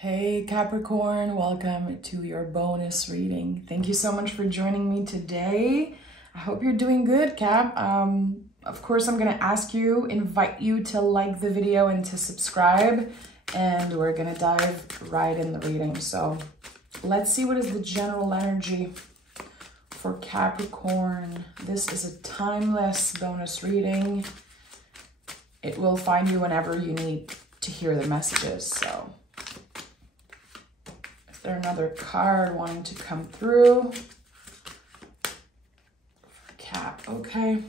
Hey Capricorn, welcome to your bonus reading. Thank you so much for joining me today. I hope you're doing good, Cap. Of course, I'm gonna invite you to like the video and to subscribe, and we're gonna dive right in the reading. So let's see what is the general energy for Capricorn. This is a timeless bonus reading. It will find you whenever you need to hear the messages, so. Is there another card wanting to come through? For Cap, okay.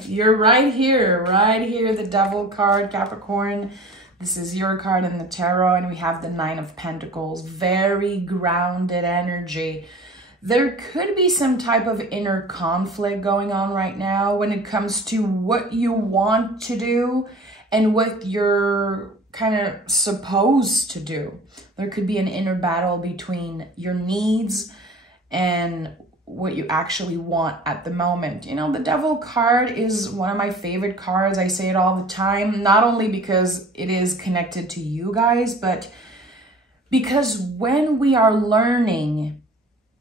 You're right here, the Devil card, Capricorn. This is your card in the tarot, and we have the Nine of Pentacles. Very grounded energy. There could be some type of inner conflict going on right now when it comes to what you want to do and what you're kind of supposed to do. There could be an inner battle between your needs and what you actually want at the moment. You know, the Devil card is one of my favorite cards. I say it all the time, not only because it is connected to you guys, but because when we are learning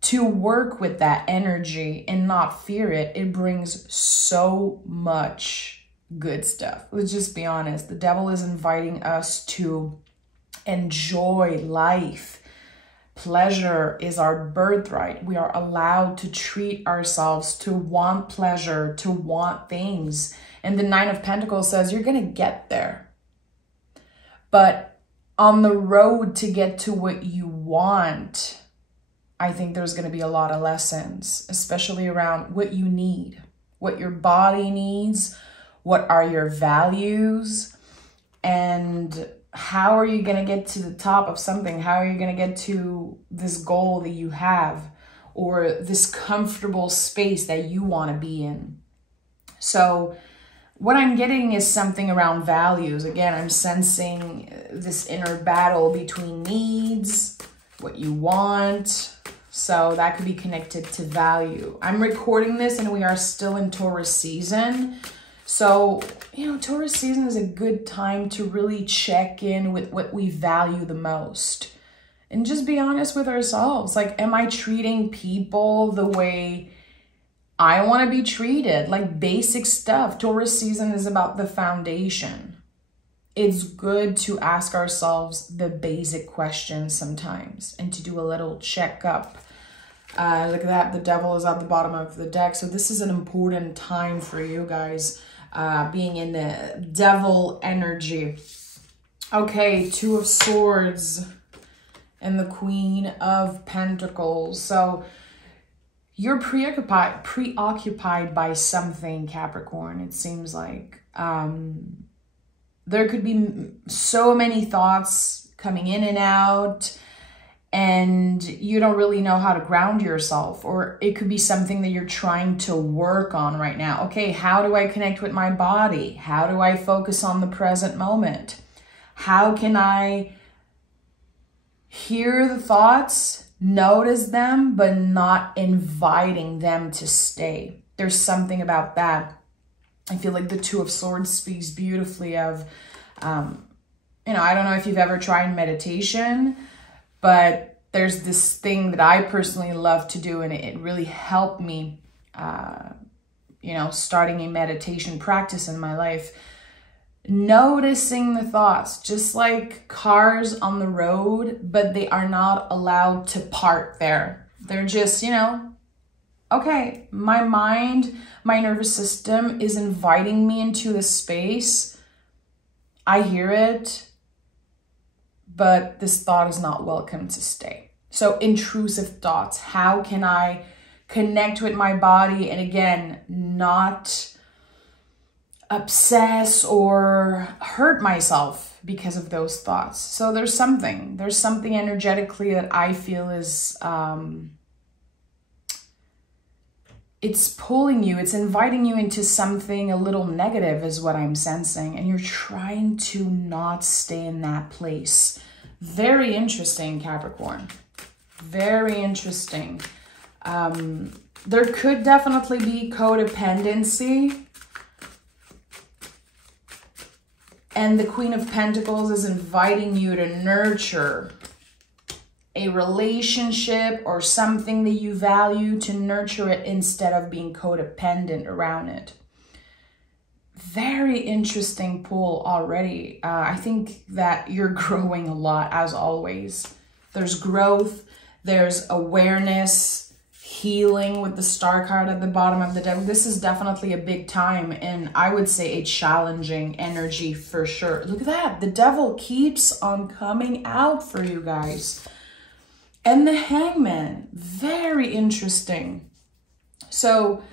to work with that energy and not fear it, it brings so much good stuff. Let's just be honest. The Devil is inviting us to enjoy life. Pleasure is our birthright. We are allowed to treat ourselves, to want pleasure, to want things. And the Nine of Pentacles says you're going to get there. But on the road to get to what you want, I think there's going to be a lot of lessons, especially around what you need, what your body needs, what are your values, and how are you going to get to the top of something? How are you going to get to this goal that you have, or this comfortable space that you want to be in? So what I'm getting is something around values. Again, I'm sensing this inner battle between needs, what you want. So that could be connected to value. I'm recording this and we are still in Taurus season. So, you know, Taurus season is a good time to really check in with what we value the most. And just be honest with ourselves. Like, am I treating people the way I want to be treated? Like basic stuff. Taurus season is about the foundation. It's good to ask ourselves the basic questions sometimes and to do a little checkup. Look at that. The Devil is at the bottom of the deck. So this is an important time for you guys, being in the Devil energy. Okay, Two of Swords and the Queen of Pentacles. So you're preoccupied by something, Capricorn. It seems like there could be so many thoughts coming in and out, and you don't really know how to ground yourself, or it could be something that you're trying to work on right now. Okay, how do I connect with my body? How do I focus on the present moment? How can I hear the thoughts, notice them, but not inviting them to stay? There's something about that. I feel like the Two of Swords speaks beautifully of, you know, I don't know if you've ever tried meditation, but there's this thing that I personally love to do, and it really helped me, you know, starting a meditation practice in my life. Noticing the thoughts, just like cars on the road, but they are not allowed to park there. They're just, you know, okay, my mind, my nervous system is inviting me into a space. I hear it, but this thought is not welcome to stay. So intrusive thoughts. How can I connect with my body and, again, not obsess or hurt myself because of those thoughts? So there's something energetically that I feel is, it's pulling you, it's inviting you into something a little negative is what I'm sensing. And you're trying to not stay in that place. Very interesting, Capricorn. Very interesting. There could definitely be codependency. And the Queen of Pentacles is inviting you to nurture a relationship or something that you value, to nurture it instead of being codependent around it. Very interesting pull already. I think that you're growing a lot, as always. There's growth, there's awareness, healing with the Star card at the bottom of the deck. This is definitely a big time, and I would say a challenging energy for sure. Look at that. The Devil keeps on coming out for you guys. And the Hangman, very interesting. So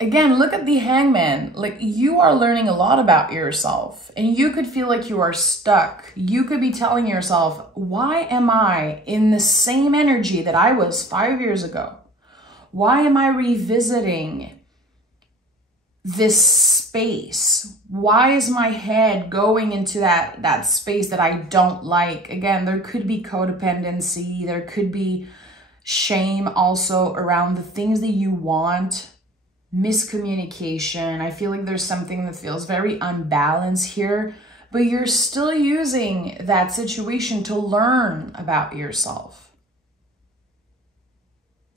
again, look at the Hangman. Like, you are learning a lot about yourself, and you could feel like you are stuck. You could be telling yourself, why am I in the same energy that I was 5 years ago? Why am I revisiting this space? Why is my head going into that space that I don't like? Again, there could be codependency. There could be shame also around the things that you want. Miscommunication. I feel like there's something that feels very unbalanced here, but you're still using that situation to learn about yourself.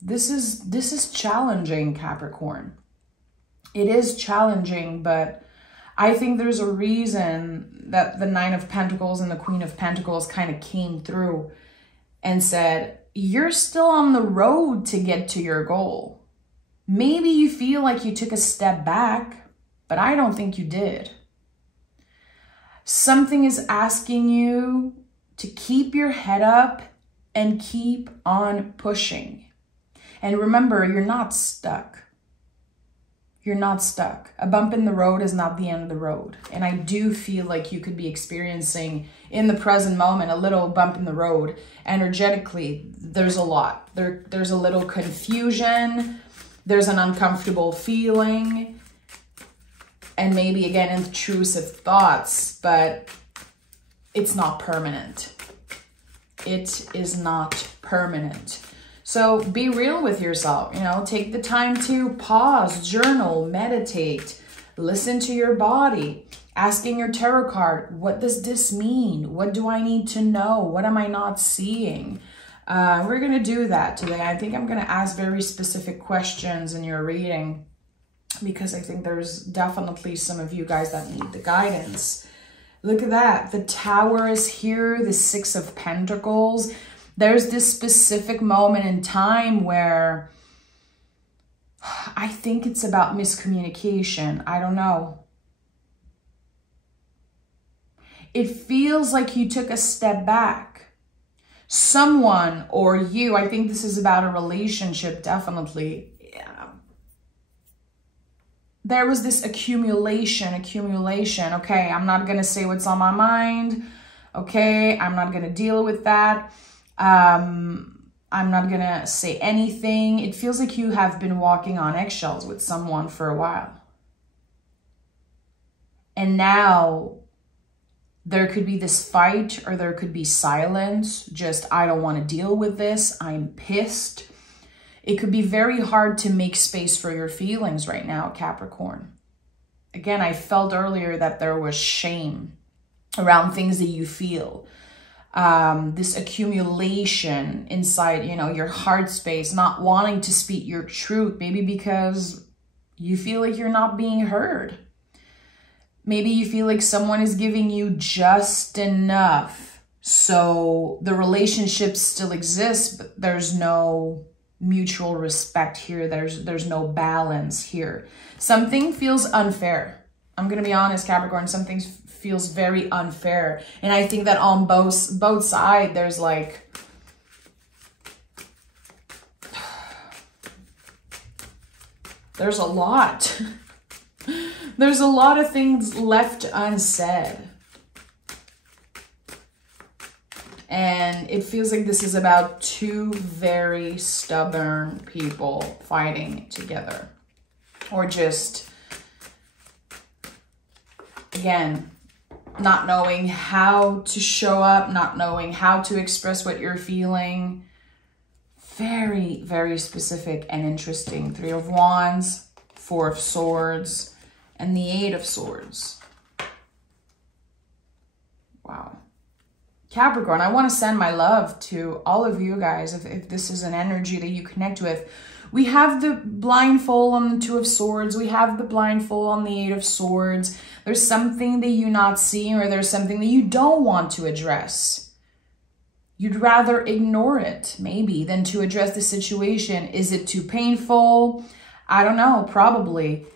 This is challenging, Capricorn. It is challenging, but I think there's a reason that the Nine of Pentacles and the Queen of Pentacles kind of came through and said, you're still on the road to get to your goal. Maybe you feel like you took a step back, but I don't think you did. Something is asking you to keep your head up and keep on pushing. And remember, you're not stuck. You're not stuck. A bump in the road is not the end of the road. And I do feel like you could be experiencing in the present moment a little bump in the road. Energetically, there's a lot. There's a little confusion. There's an uncomfortable feeling. And maybe, again, intrusive thoughts. But it's not permanent. It is not permanent. So be real with yourself, you know, take the time to pause, journal, meditate, listen to your body, asking your tarot card, what does this mean? What do I need to know? What am I not seeing? We're going to do that today. I think I'm going to ask very specific questions in your reading because I think there's definitely some of you guys that need the guidance. Look at that. The Tower is here, the Six of Pentacles. There's this specific moment in time where I think it's about miscommunication. I don't know. It feels like you took a step back. Someone or you, I think this is about a relationship, definitely. Yeah. There was this accumulation. Okay, I'm not going to say what's on my mind. Okay, I'm not going to deal with that. I'm not gonna say anything. It feels like you have been walking on eggshells with someone for a while. And now there could be this fight or there could be silence. Just, I don't want to deal with this. I'm pissed. It could be very hard to make space for your feelings right now, Capricorn. Again, I felt earlier that there was shame around things that you feel. This accumulation inside, you know, your heart space, not wanting to speak your truth, maybe because you feel like you're not being heard. Maybe you feel like someone is giving you just enough. So the relationship still exists, but there's no mutual respect here. There's no balance here. Something feels unfair. I'm going to be honest, Capricorn, something feels very unfair. And I think that on both sides, there's like, there's a lot. There's a lot of things left unsaid. And it feels like this is about two very stubborn people fighting together. Or just, again, not knowing how to show up, not knowing how to express what you're feeling. Very, very specific and interesting. Three of Wands, Four of Swords, and the Eight of Swords. Wow. Capricorn, I want to send my love to all of you guys if this is an energy that you connect with. We have the blindfold on the Two of Swords. We have the blindfold on the Eight of Swords. There's something that you're not seeing, or there's something that you don't want to address. You'd rather ignore it, maybe, than to address the situation. Is it too painful? I don't know, probably.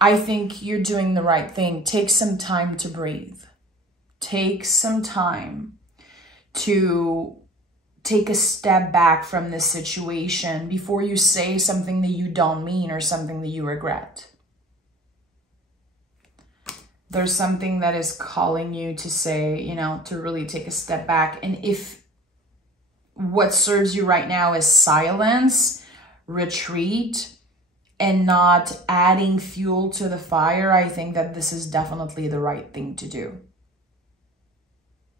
I think you're doing the right thing. Take some time to breathe. Take some time to take a step back from this situation before you say something that you don't mean or something that you regret. There's something that is calling you to say, you know, to really take a step back. And if what serves you right now is silence, retreat, and not adding fuel to the fire, I think that this is definitely the right thing to do.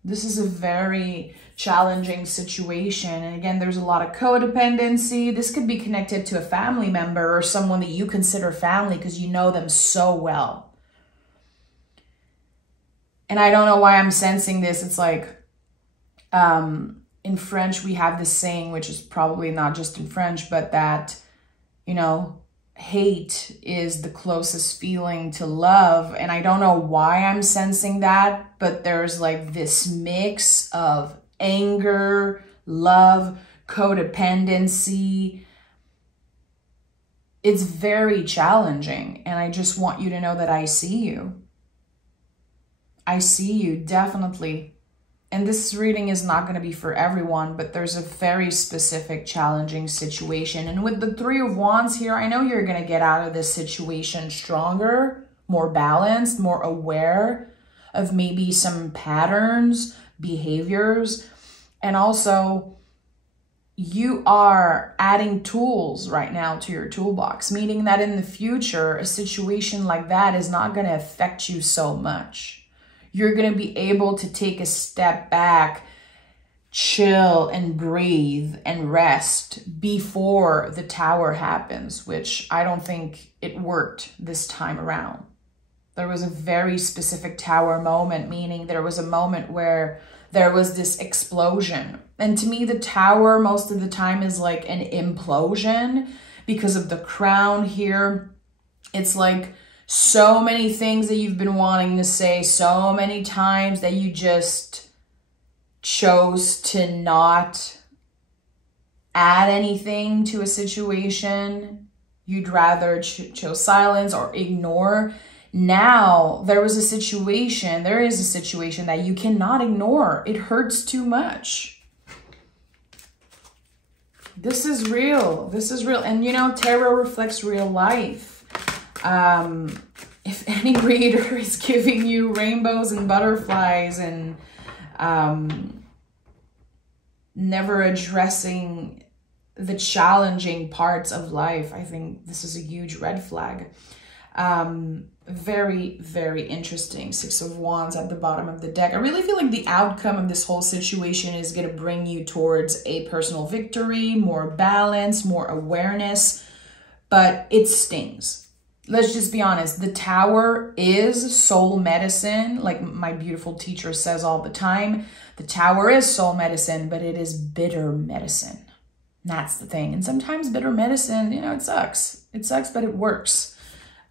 This is a very challenging situation. And again, there's a lot of codependency. This could be connected to a family member or someone that you consider family because you know them so well. And I don't know why I'm sensing this. It's like, in French, we have this saying, which is probably not just in French, but that, you know, hate is the closest feeling to love. And I don't know why I'm sensing that, but there's like this mix of anger, love, codependency. It's very challenging. And I just want you to know that I see you. I see you, definitely. And this reading is not going to be for everyone, but there's a very specific challenging situation. And with the Three of Wands here, I know you're going to get out of this situation stronger, more balanced, more aware of maybe some patterns, behaviors. And also, you are adding tools right now to your toolbox, meaning that in the future, a situation like that is not going to affect you so much. You're going to be able to take a step back, chill and breathe and rest before the Tower happens, which I don't think it worked this time around. There was a very specific Tower moment, meaning there was a moment where there was this explosion. And to me, the Tower most of the time is like an implosion because of the crown here. It's like so many things that you've been wanting to say so many times that you just chose to not add anything to a situation. You'd rather chose silence or ignore. Now there is a situation that you cannot ignore. It hurts too much. This is real. This is real. And you know, tarot reflects real life. If any reader is giving you rainbows and butterflies and never addressing the challenging parts of life, I think this is a huge red flag. Very, very interesting. Six of Wands at the bottom of the deck. I really feel like the outcome of this whole situation is going to bring you towards a personal victory, more balance, more awareness, but it stings. Let's just be honest. The Tower is soul medicine. Like my beautiful teacher says all the time, the Tower is soul medicine, but it is bitter medicine. That's the thing. And sometimes bitter medicine, you know, it sucks. It sucks, but it works.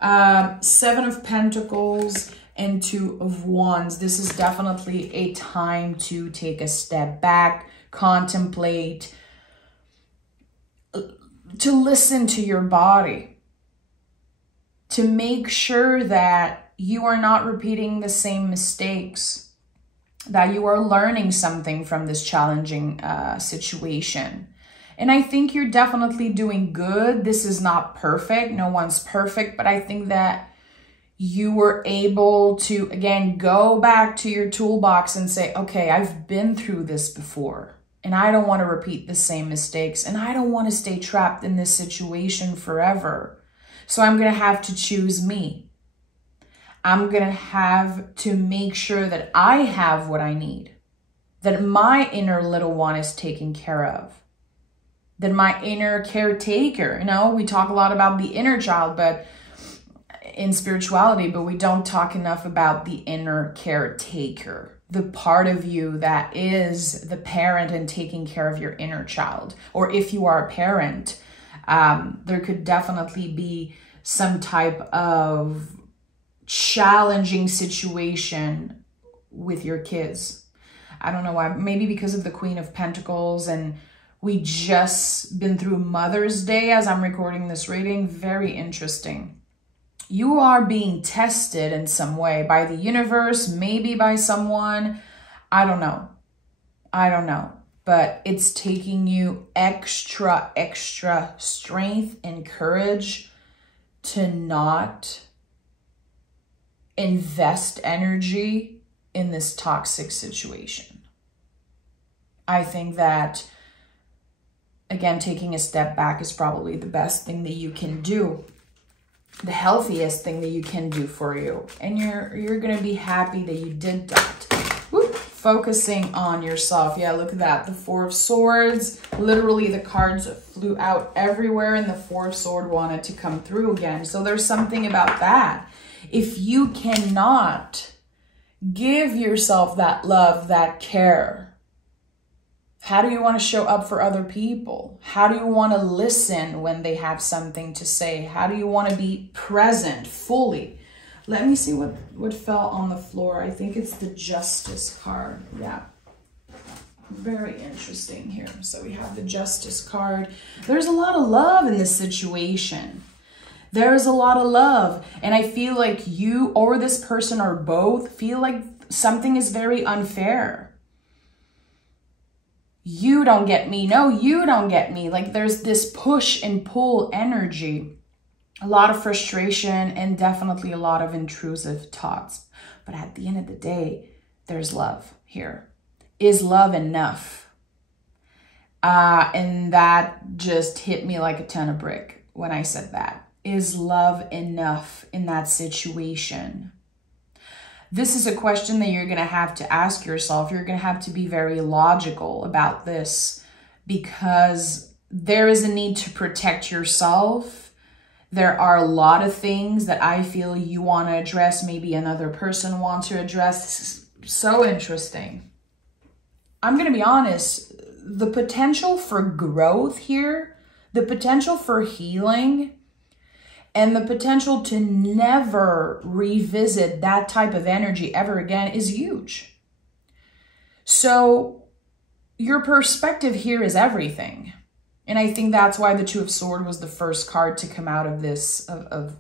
Seven of Pentacles and Two of Wands. This is definitely a time to take a step back, contemplate, to listen to your body, to make sure that you are not repeating the same mistakes, that you are learning something from this challenging situation. And I think you're definitely doing good. This is not perfect. No one's perfect, but I think that you were able to, again, go back to your toolbox and say, okay, I've been through this before, and I don't want to repeat the same mistakes, and I don't want to stay trapped in this situation forever. So I'm going to have to choose me. I'm going to have to make sure that I have what I need, that my inner little one is taken care of, that my inner caretaker, you know, we talk a lot about the inner child, but in spirituality, but we don't talk enough about the inner caretaker, the part of you that is the parent and taking care of your inner child. Or if you are a parent, there could definitely be some type of challenging situation with your kids. I don't know why, maybe because of the Queen of Pentacles, and we just been through Mother's Day as I'm recording this reading. Very interesting. You are being tested in some way by the universe, maybe by someone. I don't know. But it's taking you extra strength and courage to not invest energy in this toxic situation. I think that, again, taking a step back is probably the best thing that you can do, the healthiest thing that you can do for you. And you're going to be happy that you did that. Woo. Focusing on yourself. Yeah, look at that. The Four of Swords. Literally, the cards flew out everywhere, and the Four of Swords wanted to come through again. So there's something about that. If you cannot give yourself that love, that care, how do you want to show up for other people? How do you want to listen when they have something to say? How do you want to be present fully? Let me see what fell on the floor. I think it's the Justice card. Yeah. Very interesting here. So we have the Justice card. There's a lot of love in this situation. There's a lot of love. And I feel like you or this person or both feel like something is very unfair. You don't get me. No, you don't get me. Like there's this push and pull energy. A lot of frustration and definitely a lot of intrusive thoughts. But at the end of the day, there's love here. Is love enough? And that just hit me like a ton of brick when I said that. Is love enough in that situation? This is a question that you're going to have to ask yourself. You're going to have to be very logical about this because there is a need to protect yourself. There are a lot of things that I feel you want to address. Maybe another person wants to address. This is so interesting. I'm going to be honest. The potential for growth here, the potential for healing, and the potential to never revisit that type of energy ever again is huge. So your perspective here is everything. And I think that's why the Two of Swords was the first card to come out of this, of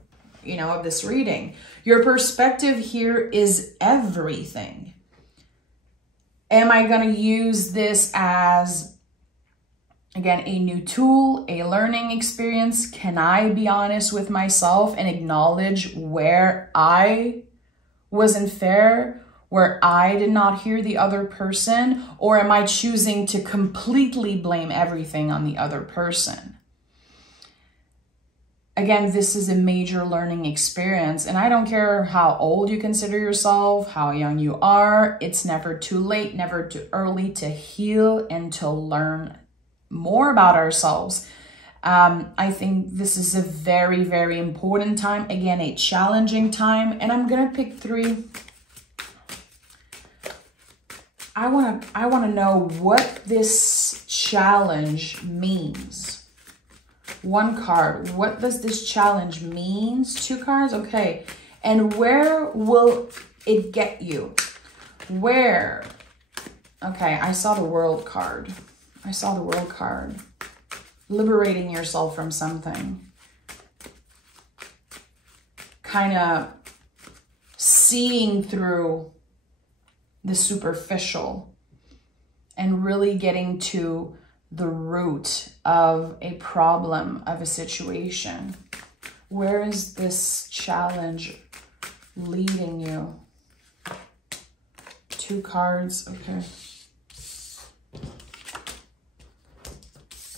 this reading. Your perspective here is everything. Am I going to use this as, again, a new tool, a learning experience? Can I be honest with myself and acknowledge where I wasn't fair, where I did not hear the other person? Or am I choosing to completely blame everything on the other person? Again, this is a major learning experience, and I don't care how old you consider yourself, how young you are. It's never too late, never too early to heal and to learn more about ourselves. I think this is a very, very important time. Again, a challenging time. And I'm going to pick three. I want to know what this challenge means. One card. What does this challenge means? Two cards. Okay. And where will it get you? Where? Okay. I saw the World card. I saw the World card. Liberating yourself from something. Kind of seeing through the superficial and really getting to the root of a problem, of a situation. Where is this challenge leading you? Two cards. Okay.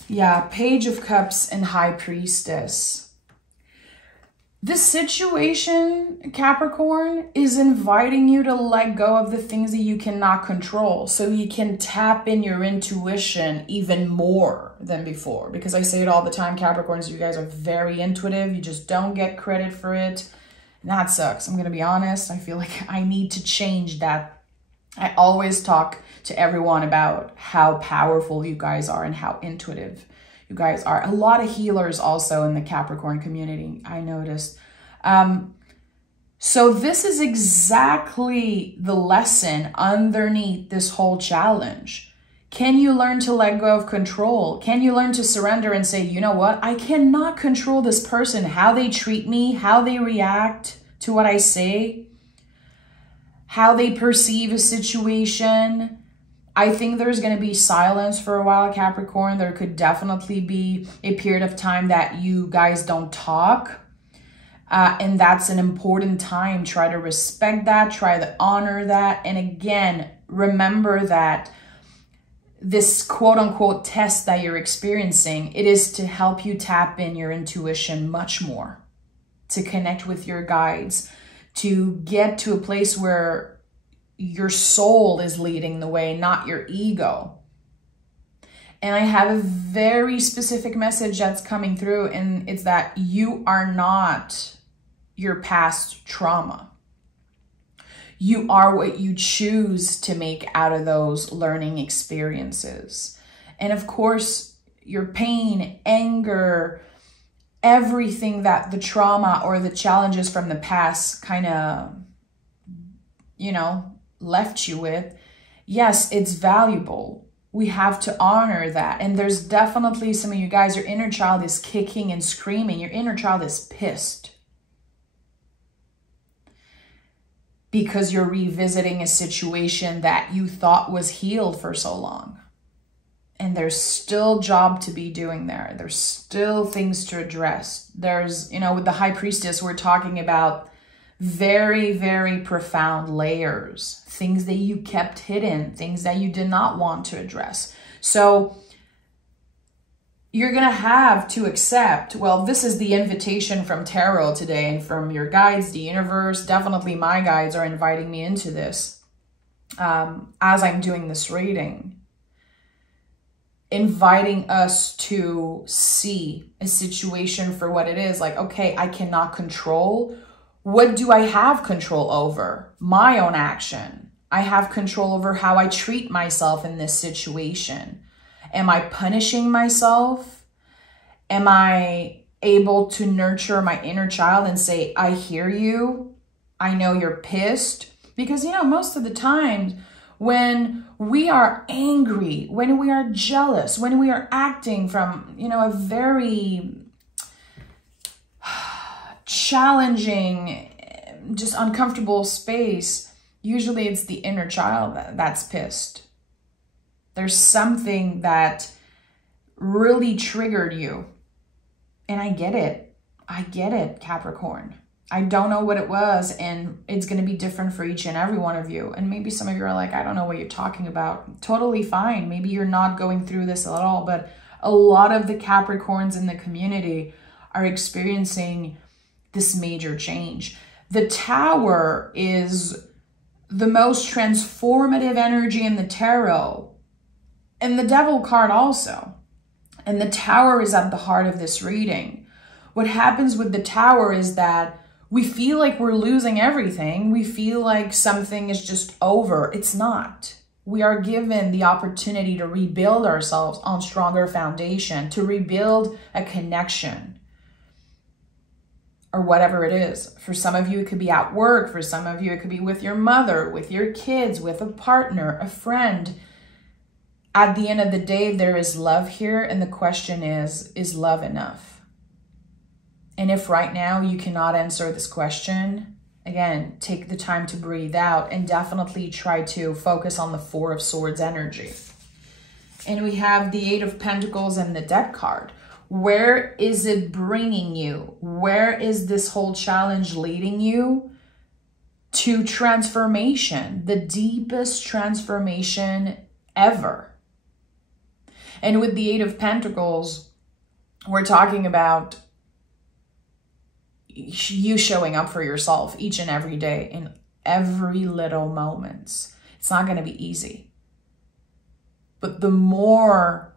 Yeah, Page of Cups and High Priestess. This situation, Capricorn, is inviting you to let go of the things that you cannot control so you can tap in your intuition even more than before. Because I say it all the time, Capricorns, you guys are very intuitive. You just don't get credit for it. And that sucks. I'm going to be honest. I feel like I need to change that I always talk to everyone about how powerful you guys are and how intuitive you guys are. A lot of healers also in the Capricorn community, I noticed. So this is exactly the lesson underneath this whole challenge. Can you learn to let go of control? Can you learn to surrender and say, you know what? I cannot control this person, how they treat me, how they react to what I say, how they perceive a situation. I think there's going to be silence for a while, Capricorn. There could definitely be a period of time that you guys don't talk. And that's an important time. Try to respect that. Try to honor that. And again, remember that this quote unquote test that you're experiencing, it is to help you tap in your intuition much more, to connect with your guides, to get to a place where your soul is leading the way, not your ego. And I have a very specific message that's coming through, and it's that you are not your past trauma. You are what you choose to make out of those learning experiences. And of course, your pain, anger, everything that the trauma or the challenges from the past kind of, you know, left you with, yes, it's valuable. We have to honor that. And there's definitely some of you guys, your inner child is kicking and screaming. Your inner child is pissed because you're revisiting a situation that you thought was healed for so long. And there's still job to be doing there. There's still things to address. There's, you know, with the High Priestess, we're talking about very, very profound layers, things that you kept hidden, things that you did not want to address. So you're going to have to accept, well, this is the invitation from tarot today and from your guides, the universe. Definitely my guides are inviting me into this as I'm doing this reading, inviting us to see a situation for what it is. Like, okay, I cannot control. What do I have control over? My own action. I have control over how I treat myself in this situation. Am I punishing myself? Am I able to nurture my inner child and say, I hear you. I know you're pissed. Because, you know, most of the time when we are angry, when we are jealous, when we are acting from, you know, a very challenging, just uncomfortable space, usually it's the inner child that's pissed. There's something that really triggered you. And I get it. I get it, Capricorn. I don't know what it was, and it's going to be different for each and every one of you. And maybe some of you are like, I don't know what you're talking about. Totally fine. Maybe you're not going through this at all, but a lot of the Capricorns in the community are experiencing this major change. The Tower is the most transformative energy in the tarot, and the Devil card also. And the Tower is at the heart of this reading. What happens with the Tower is that we feel like we're losing everything. We feel like something is just over. It's not. We are given the opportunity to rebuild ourselves on stronger foundation, to rebuild a connection, or whatever it is. For some of you, it could be at work. For some of you, it could be with your mother, with your kids, with a partner, a friend. At the end of the day, there is love here. And the question is love enough? And if right now you cannot answer this question, again, take the time to breathe out and definitely try to focus on the Four of Swords energy. And we have the Eight of Pentacles and the Death card. Where is it bringing you? Where is this whole challenge leading you? To transformation, the deepest transformation ever. And with the Eight of Pentacles, we're talking about you showing up for yourself each and every day in every little moments. It's not going to be easy. But the more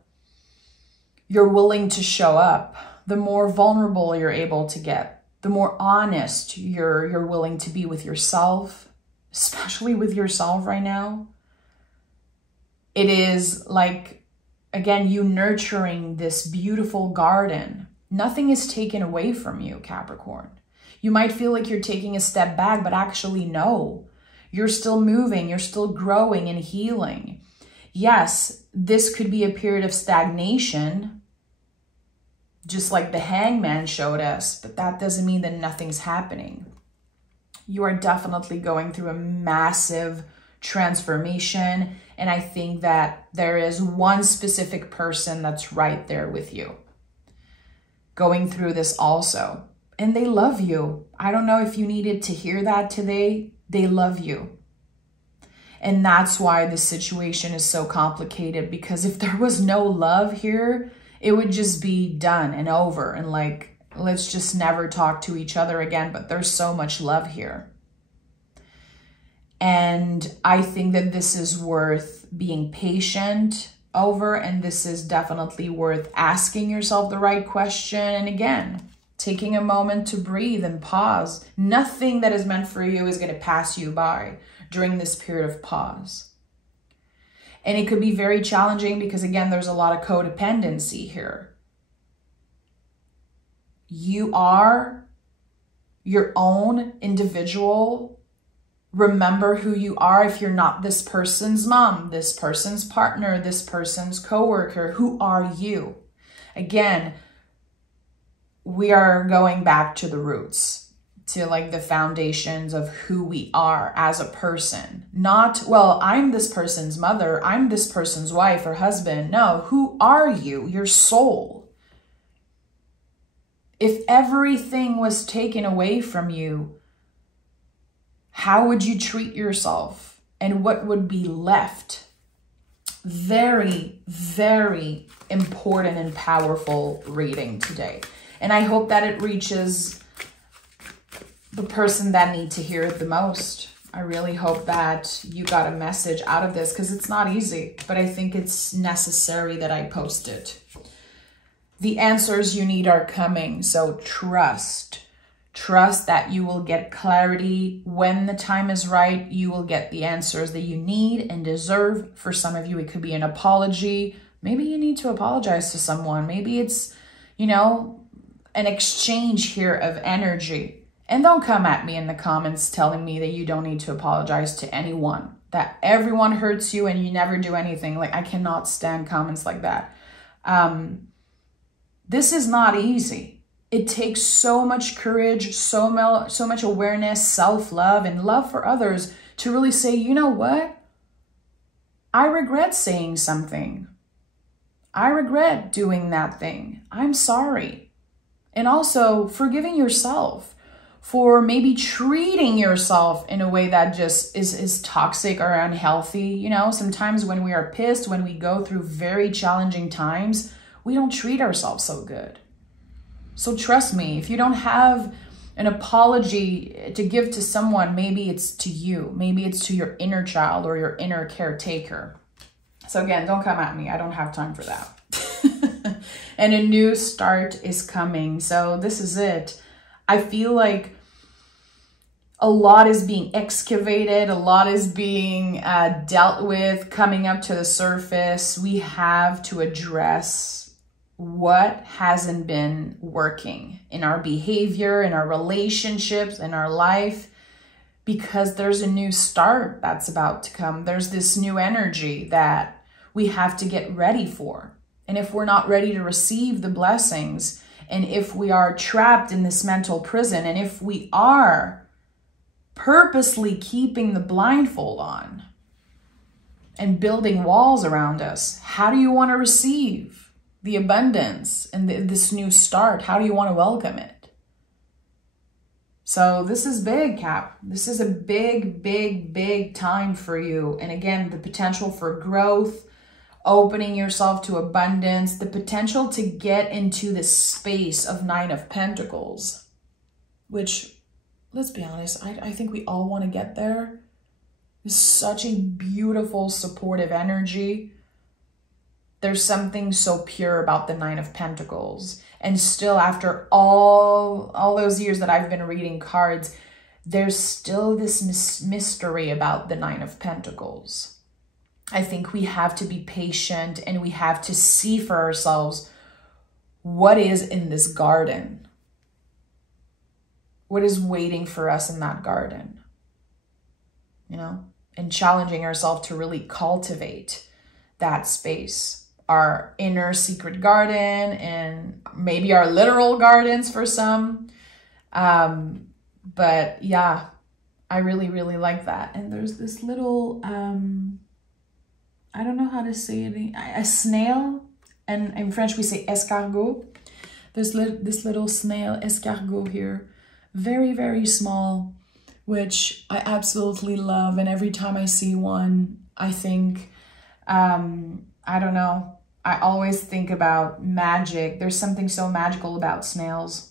you're willing to show up, the more vulnerable you're able to get, the more honest you're willing to be with yourself, especially with yourself right now. It is like, again, you nurturing this beautiful garden. Nothing is taken away from you, Capricorn. You might feel like you're taking a step back, but actually no. You're still moving, you're still growing and healing. Yes, this could be a period of stagnation, just like the Hangman showed us, but that doesn't mean that nothing's happening. You are definitely going through a massive transformation, and I think that there is one specific person that's right there with you, going through this also. And they love you. I don't know if you needed to hear that today. They love you. And that's why the situation is so complicated, because if there was no love here, it would just be done and over. And like, let's just never talk to each other again. But there's so much love here. And I think that this is worth being patient over. And this is definitely worth asking yourself the right question. And again, taking a moment to breathe and pause. Nothing that is meant for you is going to pass you by during this period of pause. And it could be very challenging because, again, there's a lot of codependency here. You are your own individual. Remember who you are. If you're not this person's mom, this person's partner, this person's coworker, who are you? Again, we are going back to the roots, to like the foundations of who we are as a person. Not, well, I'm this person's mother, I'm this person's wife or husband. No, who are you? Your soul. If everything was taken away from you, how would you treat yourself? And what would be left? Very, very important and powerful reading today. And I hope that it reaches the person that needs to hear it the most. I really hope that you got a message out of this, because it's not easy, but I think it's necessary that I post it. The answers you need are coming, so trust. Trust that you will get clarity. When the time is right, you will get the answers that you need and deserve. For some of you, it could be an apology. Maybe you need to apologize to someone. Maybe it's, you know, an exchange here of energy. And don't come at me in the comments telling me that you don't need to apologize to anyone, that everyone hurts you and you never do anything. Like, I cannot stand comments like that. This is not easy. It takes so much courage, so much awareness, self-love, and love for others to really say, you know what? I regret saying something. I regret doing that thing. I'm sorry. And also forgiving yourself for maybe treating yourself in a way that just is toxic or unhealthy. You know, sometimes when we are pissed, when we go through very challenging times, we don't treat ourselves so good. So trust me, if you don't have an apology to give to someone, maybe it's to you. Maybe it's to your inner child or your inner caretaker. So again, don't come at me. I don't have time for that. And a new start is coming. So this is it. I feel like a lot is being excavated. A lot is being dealt with, coming up to the surface. We have to address what hasn't been working in our behavior, in our relationships, in our life, because there's a new start that's about to come. There's this new energy that we have to get ready for. And if we're not ready to receive the blessings, and if we are trapped in this mental prison, and if we are purposely keeping the blindfold on and building walls around us, how do you want to receive the abundance and this new start? How do you want to welcome it? So this is big, Cap. This is a big, big, big time for you. And again, the potential for growth, opening yourself to abundance, the potential to get into this space of 9 of Pentacles, which, let's be honest, I think we all want to get there. It's such a beautiful, supportive energy. There's something so pure about the 9 of Pentacles. And still, after all those years that I've been reading cards, there's still this mystery about the Nine of Pentacles. I think we have to be patient and we have to see for ourselves what is in this garden. What is waiting for us in that garden? You know, and challenging ourselves to really cultivate that space. Our inner secret garden and maybe our literal gardens for some. But yeah, I really, really like that. And there's this little, I don't know how to say it, a snail. And in French, we say escargot. There's this little snail, escargot here. Very, very small, which I absolutely love. And every time I see one, I think, I don't know, I always think about magic. There's something so magical about snails.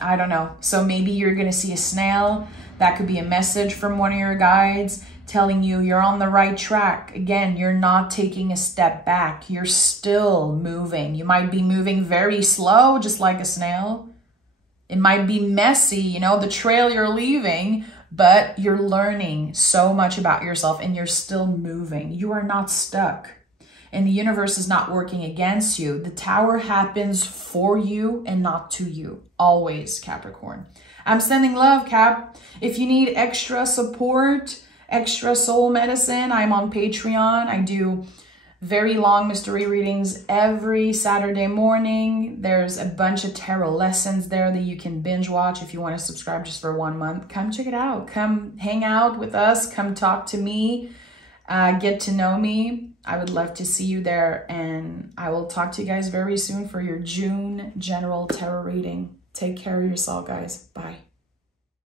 I don't know. So maybe you're going to see a snail. That could be a message from one of your guides telling you you're on the right track. Again, you're not taking a step back. You're still moving. You might be moving very slow, just like a snail. It might be messy, you know, the trail you're leaving, but you're learning so much about yourself and you're still moving. You are not stuck. And the universe is not working against you. The tower happens for you and not to you. Always, Capricorn. I'm sending love, Cap. If you need extra support, extra soul medicine, I'm on Patreon. I do very long mystery readings every Saturday morning. There's a bunch of tarot lessons there that you can binge watch if you want to subscribe just for 1 month. Come check it out. Come hang out with us. Come talk to me. Get to know me. I would love to see you there. And I will talk to you guys very soon for your June general tarot reading. Take care of yourself, guys. Bye.